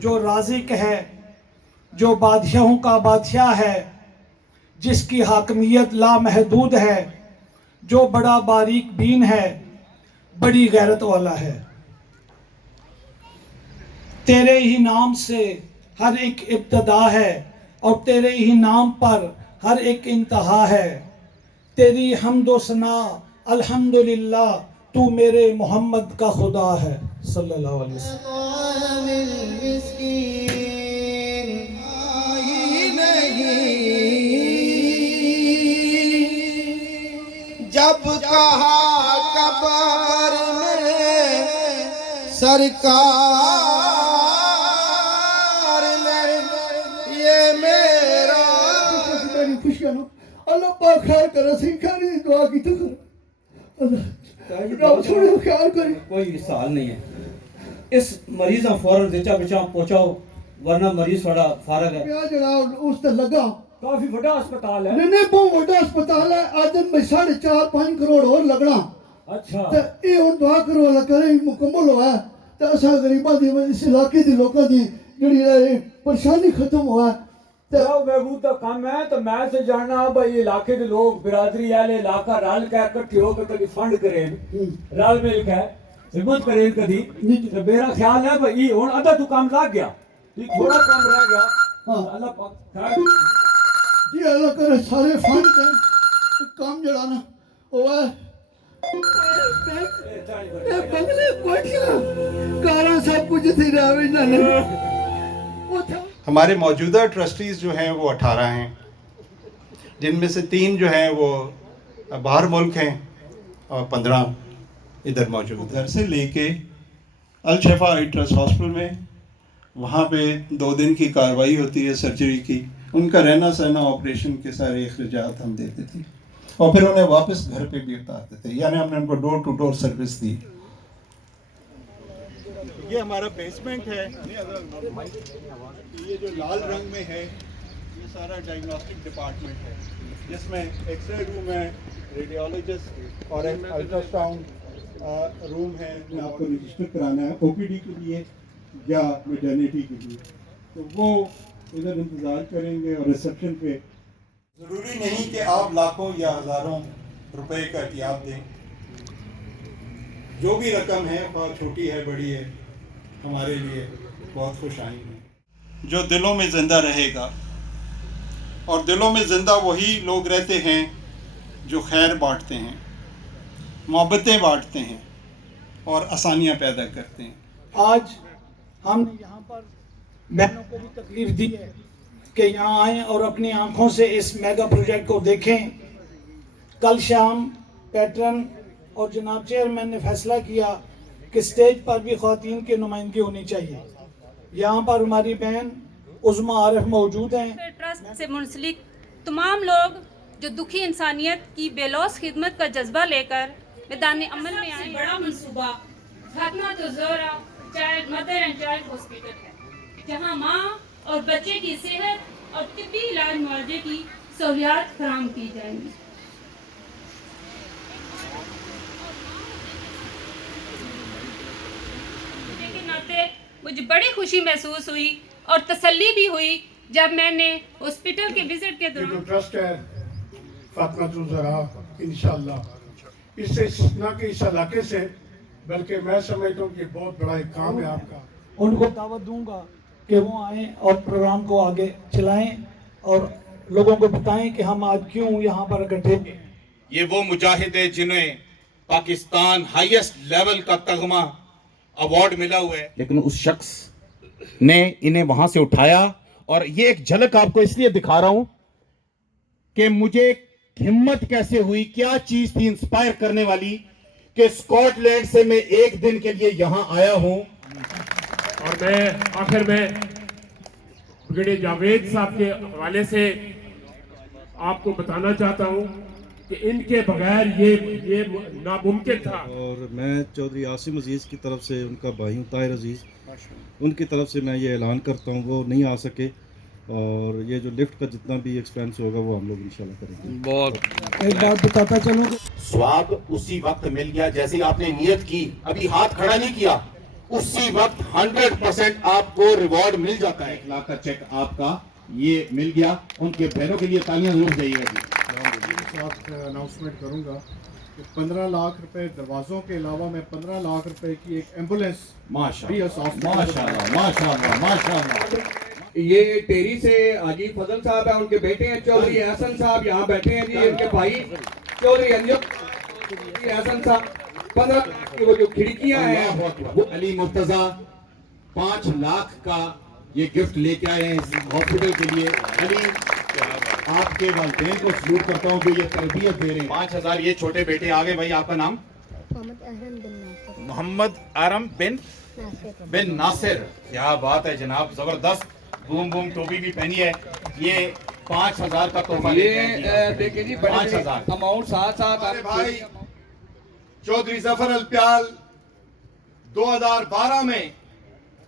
جو رازق ہے، جو بادشاہوں کا بادشاہ ہے، جس کی حاکمیت لامحدود ہے، جو بڑا باریک بین ہے، بڑی غیرت والا ہے۔ تیرے ہی نام سے ہر ایک ابتدا ہے اور تیرے ہی نام پر ہر ایک انتہا ہے۔ تیری حمد و ثنا الحمدللہ، تو میرے محمد کا خدا ہے صلی اللہ علیہ وسلم۔ جب کہا قبر میں سرکار نے یہ میرا اللہ پاک خیر کرے، سنکھاری دعا کی تو اللہ سنو خیال کرے۔ کوئی سوال نہیں ہے، اس مریض فوراً دیچا بچاؤ پہنچاؤ، ورنہ مریض تھوڑا فارغ ہے۔ کیا جناب اس تے لگا کافی بڑا اسپتال ہے۔ نہیں بہت بڑا اسپتال ہے، آدم میں 4.5-5 کروڑ اور لگنا۔ اچھا تے یہ ہن دعا کرو اللہ کرے مکمل ہوا ہے تے اساں غریباں دی اس علاقے دی لوکاں دی جڑی پریشانی ختم ہوا ہے۔ جاؤ محبوب کا کام ہے تو میں سے جاننا بھائی علاقے کے لوگ برادری والے علاقہ رل کے اکٹھے ہو کے کبھی فنڈ کریں، رل مل کے خدمت کریں کبھی، تو میرا خیال ہے بھائی ہن ادھا تو کام لگ گیا، یہ تھوڑا کام رہ گیا، اللہ پاک خیر جی اللہ کرے سارے فنڈ دیں کام جڑا نا ہوا ہے۔ بنگلے کوٹھیاں کاراں سب کچھ تھی راوی نہ ہمارے موجودہ ٹرسٹیز جو ہیں وہ 18 ہیں، جن میں سے 3 جو ہیں وہ باہر ملک ہیں اور 15 ادھر موجود ہیں۔ گھر سے لے کے الشفا آئی ٹرسٹ ہاسپٹل میں، وہاں پہ 2 دن کی کاروائی ہوتی ہے سرجری کی، ان کا رہنا سہنا آپریشن کے سارے اخراجات ہم دیتے تھے اور پھر انہیں واپس گھر پہ بھی اتارتے تھے، یعنی ہم نے ان کو ڈور ٹو ڈور سروس دی۔ یہ ہمارا بیسمنٹ ہے، یہ جو لال رنگ میں ہے یہ سارا ڈائگنوسٹک ڈپارٹمنٹ ہے، جس میں ایکس رے روم ہے، ریڈیولوجسٹ اور ایک الٹرا ساؤنڈ روم ہے جو آپ کو رجسٹر کرانا ہے او پی ڈی کے لیے یا میٹرنیٹی کے لیے، تو وہ ادھر انتظار کریں گے۔ اور ریسپشن پہ ضروری نہیں کہ آپ لاکھوں یا ہزاروں روپے کا احتیاط دیں، جو بھی رقم ہے خواہ چھوٹی ہے بڑی ہے ہمارے لیے بہت خوش آئند ہے۔ جو دلوں میں زندہ رہے گا، اور دلوں میں زندہ وہی لوگ رہتے ہیں جو خیر بانٹتے ہیں، محبتیں بانٹتے ہیں اور آسانیاں پیدا کرتے ہیں۔ آج ہم نے یہاں پر بہنوں کو بھی تکلیف دی ہے کہ یہاں آئیں اور اپنی آنکھوں سے اس میگا پروجیکٹ کو دیکھیں۔ کل شام پیٹرن اور جناب چیئرمین نے فیصلہ کیا کہ سٹیج پر بھی خواتین کی نمائندگی ہونی چاہیے۔ یہاں پر ہماری بہن عظمیٰ عارف موجود ہیں۔ ٹرسٹ سے منسلک تمام لوگ جو دکھی انسانیت کی بے لوث خدمت کا جذبہ لے کر میدان عمل میں آئے۔ بڑا منصوبہ خاتمہ Al-Zahra child mother and child hospital ہے، جہاں ماں اور بچے کی صحت اور طبی علاج معالجے کی سہولیات فراہم کی جائیں گی۔ کے ناطے مجھے بڑی خوشی محسوس ہوئی اور تسلی بھی ہوئی جب میں نے ہاسپٹل کے وزٹ کے دوران جو ٹرسٹ ہے فاطمہ الزہرا انشاءاللہ اس سے نہ کہ اس علاقے سے بلکہ میں سمجھتا ہوں کہ بہت بڑا ایک کام ہے آپ کا۔ ان کو دعوت دوں گا کہ وہ آئیں اور پروگرام کو آگے چلائیں اور لوگوں کو بتائیں کہ ہم آج کیوں یہاں پر اکٹھے ہیں۔ یہ وہ مجاہد ہیں جنہیں پاکستان ہائیسٹ لیول کا تغمہ ایوارڈ ملا ہوا ہے، لیکن اس شخص نے انہیں وہاں سے اٹھایا۔ اور یہ ایک جھلک آپ کو اس لیے دکھا رہا ہوں کہ مجھے ہمت کیسے ہوئی، کیا چیز تھی انسپائر کرنے والی کہ اسکاٹ لینڈ سے میں ایک دن کے لیے یہاں آیا ہوں۔ اور میں آخر میں ब्रिगेडियर जावेद साहब के हवाले से आपको बताना चाहता हूं कि इनके बगैर ये नामुमकिन था। और मैं चौधरी आसिम अजीज़ की तरफ से, उनका भाई हूँ ताहिर अजीज़, उनकी तरफ से मैं ये ऐलान करता हूँ वो नहीं आ सके, और ये जो लिफ्ट का जितना भी एक्सपेंस होगा वो हम लोग इंशाल्लाह करेंगे। बहुत एक बात बताता चलूं, स्वाब उसी वक्त मिल गया जैसे आपने नियत की, अभी हाथ खड़ा नहीं किया, उसी वक्त 100% आपको रिवॉर्ड मिल जाता है। 1 लाख का चेक आपका ये मिल गया। उनके बहनों के लिए तालियां जरूर जाइएगा जी। साथ अनाउंसमेंट करूंगा कि 15 लाख रुपए दरवाज़ों के अलावा मैं 15 लाख रुपए की एक एम्बुलेंस माशाल्लाह। ये टेरी से हाजी फजल साहब है, उनके बेटे हैं चौधरी हसन साहब, यहाँ बैठे हैं जी, इनके भाई चौधरी हसन साहब। 15 की वो जो खिड़कियां हैं वो अली मुर्तजा 5 लाख का ये गिफ्ट लेके आए हैं इस हॉस्पिटल के लिए। अली, आपके वालिदैन को सल्यूट करता हूँ जो ये तरबियत दे रहे हैं। 5000 ये छोटे बेटे आ गए। भाई आपका नाम? मोहम्मद आरम बिन नासिर। क्या बात है जनाब, जबरदस्त। बूम बूम टोपी भी पहनी है। ये 5000 का तोहफा देखिए जी, 5000 अमाउंट साथ हमारे भाई चौधरी जफर अलप्याल 2012 में,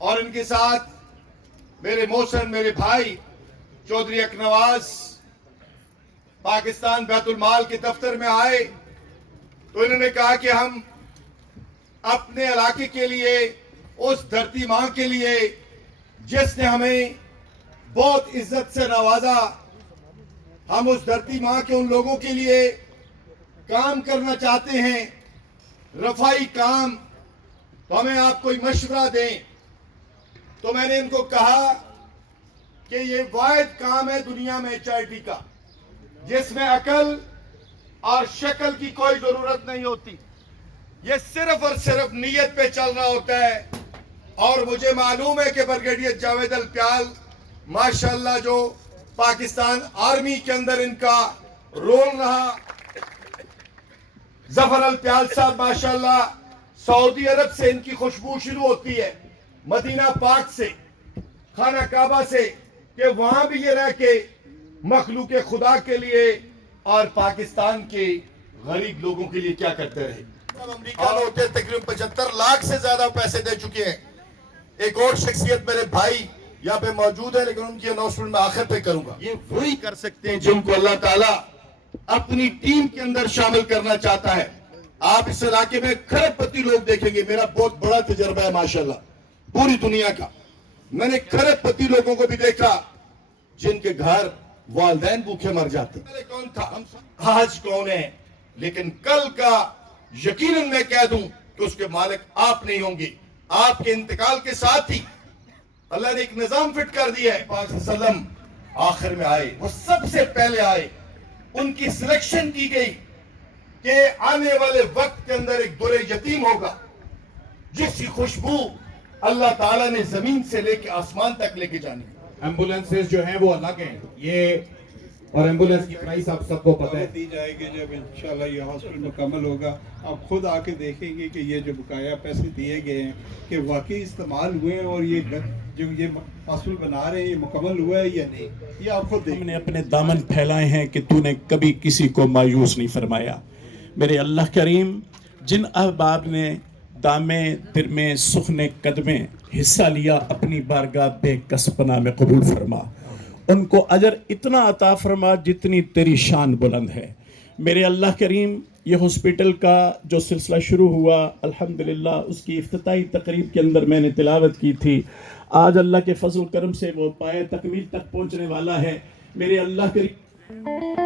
और इनके साथ मेरे मोहसिन मेरे भाई चौधरी अकनवाज पाकिस्तान बैतुल माल के दफ्तर में आए तो इन्होंने कहा कि हम अपने इलाके के लिए, उस धरती मां के लिए जिसने हमें बहुत इज्जत से नवाजा, हम उस धरती मां के उन लोगों के लिए काम करना चाहते हैं, रफाई काम, तो हमें आप कोई मशवरा दें। तो मैंने इनको कहा कि ये वाहिद काम है दुनिया में चैरिटी का जिसमें अकल और शक्ल की कोई जरूरत नहीं होती, ये सिर्फ और सिर्फ नीयत पे चल रहा होता है। और मुझे मालूम है कि ब्रिगेडियर जावेद अलप्याल माशाल्लाह जो पाकिस्तान आर्मी के अंदर इनका रोल रहा, जफर अलप्याल साहब माशाल्लाह सऊदी अरब से इनकी खुशबू शुरू होती है, मदीना पाक से, खाना काबा से, कि वहां भी ये रह के मखलूक खुदा के लिए और पाकिस्तान के गरीब लोगों के लिए क्या करते रहे। अमेरिका में होते तकरीबन 75 लाख से ज्यादा पैसे दे चुके हैं। एक और शख्सियत मेरे भाई यहाँ पे मौजूद है, लेकिन उनकी अनाउंसमेंट मैं आखिर पे करूंगा। ये वही कर सकते हैं जिनको अल्लाह ताला अपनी टीम के अंदर शामिल करना चाहता है। आप इस इलाके में खरबपति लोग देखेंगे, मेरा बहुत बड़ा तजर्बा है माशाल्लाह पूरी दुनिया का। मैंने खरबपति लोगों को भी देखा जिनके घर वालिदैन भूखे मर जाते। पहले कौन था, आज कौन है, लेकिन कल का यकीनन मैं कह दूं कि उसके मालिक आप नहीं होंगे। आपके इंतकाल के साथ ही अल्लाह ने एक निजाम फिट कर दिया है। पाक सल्लम आखिर में आए, वो सबसे पहले आए, उनकी सिलेक्शन की गई कि आने वाले वक्त के अंदर एक दुरे यतीम होगा जिसकी खुशबू अल्लाह ताला ने जमीन से लेके आसमान तक लेके जानी। एम्बुलेंसेस जो हैं वो अलग हैं, ये और एम्बुलेंस की प्राइस आप सबको पता है। दी जाएगी जब इंशाल्लाह ये हॉस्पिटल मुकम्मल होगा। आप खुद आके देखेंगे कि ये जो बकाया पैसे दिए गए हैं कि वाकई इस्तेमाल हुए हैं, और ये जो ये हॉस्पिटल बना रहे हैं ये मुकम्मल हुआ है या नहीं, ये आप खुद देखें। हमने अपने दामन फैलाए हैं कि तूने कभी किसी को मायूस नहीं फरमाया। मेरे अल्लाह करीम, जिन अहबाब ने दामे तिरमे सुखने कदमे हिस्सा लिया, अपनी बारगाह बेकसपना में कबूल फरमा, उनको अजर इतना अता फरमा जितनी तेरी शान बुलंद है। मेरे अल्लाह करीम, ये हॉस्पिटल का जो सिलसिला शुरू हुआ अल्हम्दुलिल्लाह, उसकी इफ्तिताई तकरीब के अंदर मैंने तिलावत की थी। आज अल्लाह के फजल करम से वो पाए तकमील तक पहुंचने वाला है। मेरे अल्लाह करीम